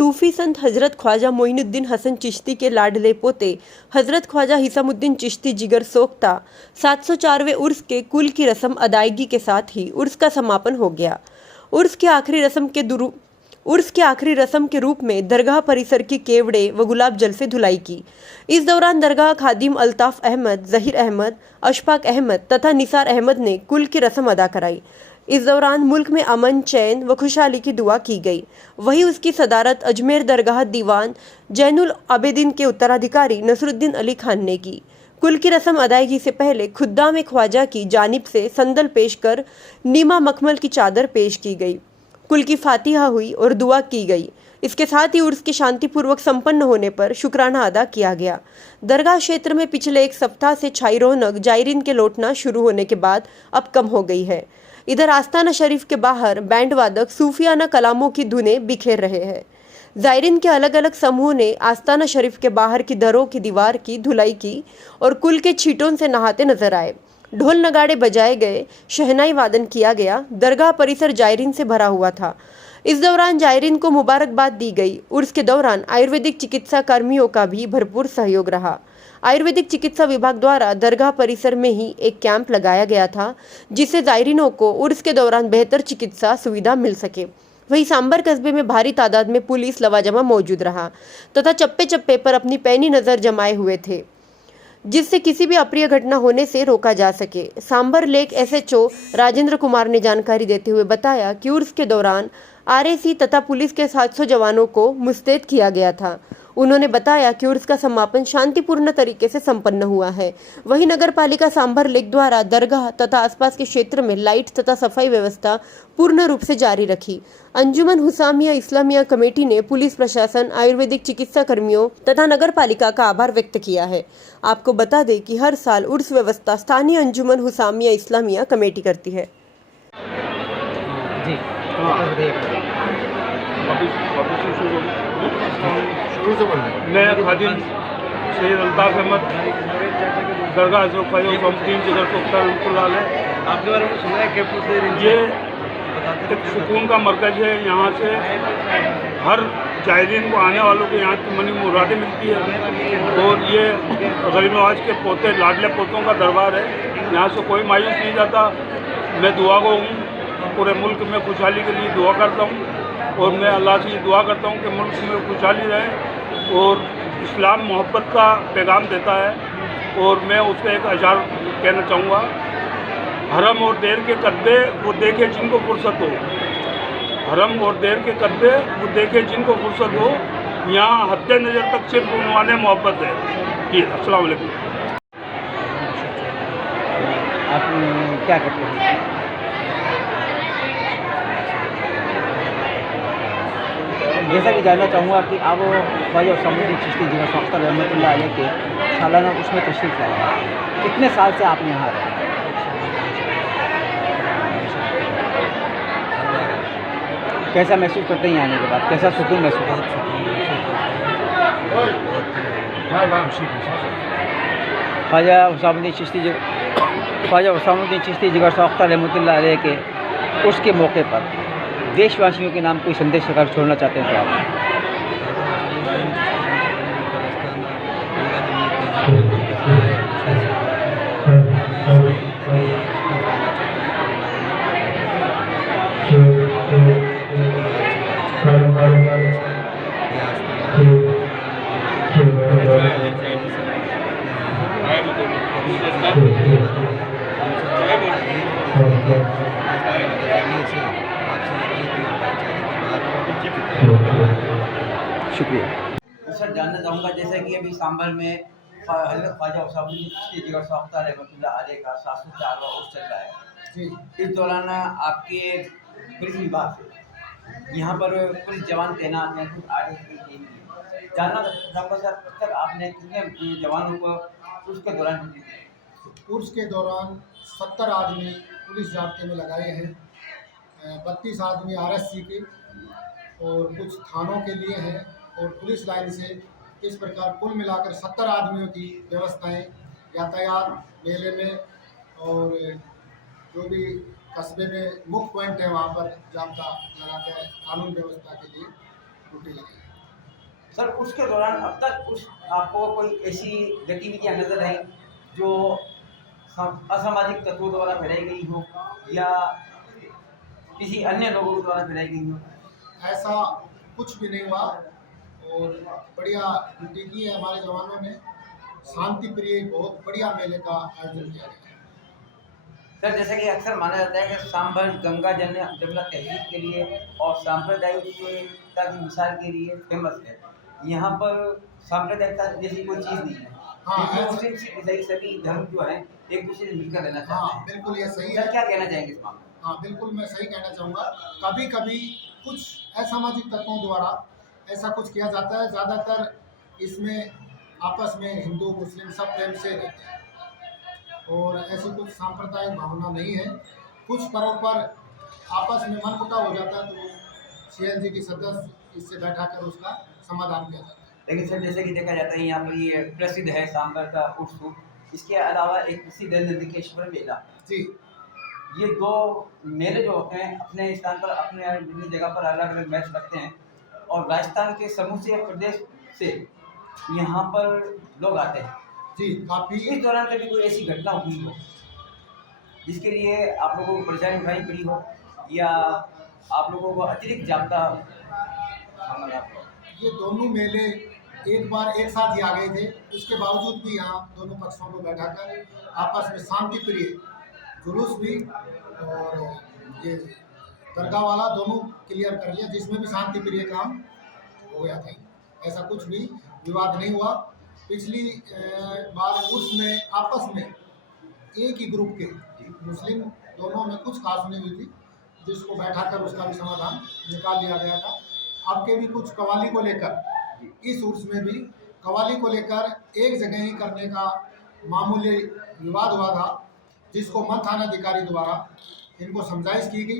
सूफी संत हजरत ख्वाजा मोइनुद्दीन हसन चिश्ती के लाडले पोते हजरत ख्वाजा हिसामुद्दीन चिश्ती जिगर सोख्ता 704वें उर्स के कुल की रस्म अदायगी के साथ ही उर्स का समापन हो गया। उर्स के आखिरी रस्म के रूप में दरगाह परिसर की केवड़े व गुलाब जल से धुलाई की। इस दौरान दरगाह खादिम अल्ताफ अहमद, जहीर अहमद, अशफाक अहमद तथा निसार अहमद ने कुल की रस्म अदा कराई। इस दौरान मुल्क में अमन, चैन व खुशहाली की दुआ की गई। वहीं उसकी सदारत अजमेर दरगाह दीवान जैनुल आबिदीन के उत्तराधिकारी नसरुद्दीन अली खान ने की। कुल की रस्म अदायगी से पहले खुद्दाम ख्वाजा की जानिब से संदल पेश कर नीमा मखमल की चादर पेश की गई। कुल की फातिहा हुई और दुआ की गई। इसके साथ ही उर्स के शांतिपूर्वक संपन्न होने पर शुक्राना अदा किया गया। दरगाह क्षेत्र में पिछले एक सप्ताह से छाई रौनक जायरीन के लौटना शुरू होने के बाद अब कम हो गई है। इधर आस्ताना शरीफ के बाहर बैंड वादक सूफियाना कलामों की धुनें बिखेर रहे हैं। जायरीन के अलग अलग समूह ने आस्ताना शरीफ के बाहर की दरों की दीवार की धुलाई की और कुल के छींटों से नहाते नजर आए। ढोल नगाड़े बजाए गए, शहनाई वादन किया गया। दरगाह परिसर जायरीन से भरा हुआ था। इस दौरान जायरीन को मुबारकबाद दी गई। उर्स के दौरान आयुर्वेदिक चिकित्सा कर्मियों का भी भरपूर सहयोग रहा। आयुर्वेदिक चिकित्सा विभाग द्वारा दरगाह परिसर में ही एक कैंप लगाया गया था, जिससे जायरीनों को उर्स के दौरान बेहतर चिकित्सा सुविधा मिल सके। वहीं सांबर कस्बे में भारी तादाद में पुलिस लवाजमा मौजूद रहा तथा चप्पे चप्पे पर अपनी पैनी नजर जमाए हुए थे, जिससे किसी भी अप्रिय घटना होने से रोका जा सके। सांबर लेक एसएचओ राजेंद्र कुमार ने जानकारी देते हुए बताया कि उर्स के दौरान आरएसी तथा पुलिस के 700 जवानों को मुस्तैद किया गया था। उन्होंने बताया कि उर्स का समापन शांतिपूर्ण तरीके से संपन्न हुआ है। वहीं नगर पालिका सांभर लेक द्वारा दरगाह तथा आसपास के क्षेत्र में लाइट तथा सफाई व्यवस्था पूर्ण रूप से जारी रखी। अंजुमन हुसामिया इस्लामिया कमेटी ने पुलिस प्रशासन, आयुर्वेदिक चिकित्सा कर्मियों तथा नगर पालिका का आभार व्यक्त किया है। आपको बता दें कि हर साल उर्स व्यवस्था स्थानीय अंजुमन हुसामिया इस्लामिया कमेटी करती है। मैं खादिम सैयद अल्ताफ अहमद दरगाह जिगर सोख्ता आपके बारे में सुना है कि ये एक सुकून का मरकज़ है। यहाँ से हर जायरीन को आने वालों को यहाँ की मनी मुरादें मिलती है और ये गरीब नवाज के पोते लाडले पोतों का दरबार है। यहाँ से कोई मायूस नहीं जाता। मैं दुआ को पूरे मुल्क में खुशहाली के लिए दुआ करता हूँ और मैं अल्लाह से ये दुआ करता हूँ कि मुल्क में खुशहाली रहे और इस्लाम मोहब्बत का पैगाम देता है। और मैं उसका एक अशार कहना चाहूँगा, हरम और देर के कद्दे वो देखे जिनको फुर्सत हो, हरम और देर के कद्दे वो देखे जिनको फुर्सत हो, यहाँ हद्दे नज़र तक सिर्फ उन्वाने मोहब्बत है। जी, अस्सलाम वालेकुम। आप क्या करते हैं? जैसा कि जानना चाहूँगा कि आप ख्वाजा हिसामुद्दीन चिश्ती जिगर सोख्ता रहमतुल्लाह अलैह के सालाना उसमें तशरीफ़ लाए। कितने साल से आप यहाँ रहे? कैसा महसूस करते हैं आने के बाद? कैसा सुकून महसूस करते हैं? ख्वाजा हिसामुद्दीन चिश्ती जिगर सोख्ता रहमतुल्लाह अलैह के उसके मौके पर देशवासियों के नाम कोई संदेश अगर छोड़ना चाहते हैं तो आप? शुक्रिया सर। जानना चाहूँगा जैसे कि अभी सांभर में हज़रत ख्वाजा हिसामुद्दीन चिश्ती जिगर सोख्ता रहमतुल्लाह अलैह का 704वां उर्स चल रहा है। इस दौरान आपके पुलिस विभाग से यहाँ पर पुलिस जवान तैनात हैं, कुछ आर्टिस्ट की टीम भी। जानना चाहूँगा सर, अब तक आपने कितने जवानों को उर्स के दौरान ड्यूटी दी? उर्स के दौरान 70 आदमी पुलिस जाब्ते में लगाए हैं, 32 आदमी आरएससी के और कुछ थानों के लिए हैं और पुलिस लाइन से। इस प्रकार कुल मिलाकर 70 आदमियों की व्यवस्थाएं यातायात मेले में और जो भी कस्बे में मुख्य पॉइंट है वहाँ पर जाब्ता लगा के कानून व्यवस्था के लिए ड्यूटी लगाई। सर उसके दौरान अब तक उस आपको कोई ऐसी गतिविधियां नजर आई जो असामाजिक तत्वों द्वारा फैलाई गई हो या किसी अन्य लोगों द्वारा फैलाई गई हो? ऐसा कुछ भी नहीं हुआ और बढ़िया ड्यूटी की है हमारे जवानों ने। शांति प्रिय बहुत बढ़िया मेले का आयोजन किया गया है। सर जैसे कि अक्सर माना जाता है कि सांभर गंगा जमुना तहजीब के लिए और सांप्रदायिकता की मिसाल के लिए फेमस है। यहाँ पर सांप्रदायिकता जैसी कोई चीज़ नहीं है। हाँ, हिंदू, ऐसा- मुस्लिम, सिख, ईसाई सभी धर्म जो है एक दूसरे से मिलकर रहना चाहते हाँ हैं। बिल्कुल ये सही सर है। क्या कहना चाहेंगे इस मामले में? हाँ बिल्कुल मैं सही कहना चाहूँगा। कभी कभी कुछ असामाजिक तत्वों द्वारा ऐसा कुछ किया जाता है। ज़्यादातर इसमें आपस में हिंदू मुस्लिम सब प्रेम से रहते हैं और ऐसी कुछ सांप्रदायिक भावना नहीं है। कुछ पर्व पर आपस में मनमुटाव हो जाता है तो CLG की सदस्य इससे बैठा कर उसका समाधान किया जाता है। लेकिन सर जैसे कि देखा जाता है यहाँ पर ये प्रसिद्ध है सांभर का उत्सव, इसके अलावा एक प्रसिद्ध है नंदिकेश्वर मेला। जी ये दो मेले जो होते हैं अपने स्थान पर अपने विभिन्न जगह पर अलग अलग मैच लगते हैं और राजस्थान के समूचे प्रदेश से यहाँ पर लोग आते हैं। जी काफ़ी इस दौरान कभी कोई ऐसी घटना हुई हो जिसके लिए आप लोगों को परेशानी उठानी पड़ी हो या आप लोगों को अतिरिक्त जाब्ता सामना करना पड़ा? ये दोनों मेले एक बार एक साथ ही आ गए थे। उसके बावजूद भी यहाँ दोनों पक्षों को बैठाकर आपस में शांति प्रिय जुलूस भी और ये दरगाह वाला दोनों क्लियर कर लिया, जिसमें भी शांति प्रिय काम हो गया था। ऐसा कुछ भी विवाद नहीं हुआ। पिछली बार उसमें आपस में एक ही ग्रुप के मुस्लिम दोनों में कुछ खास नहीं हुई थी, जिसको बैठाकर उसका भी समाधान निकाल लिया गया था। अब के भी कुछ कवाली को लेकर इस उर्स में भी कवाली को लेकर एक जगह ही करने का मामूली विवाद हुआ था, जिसको मन थानाधिकारी द्वारा इनको समझाइश की गई।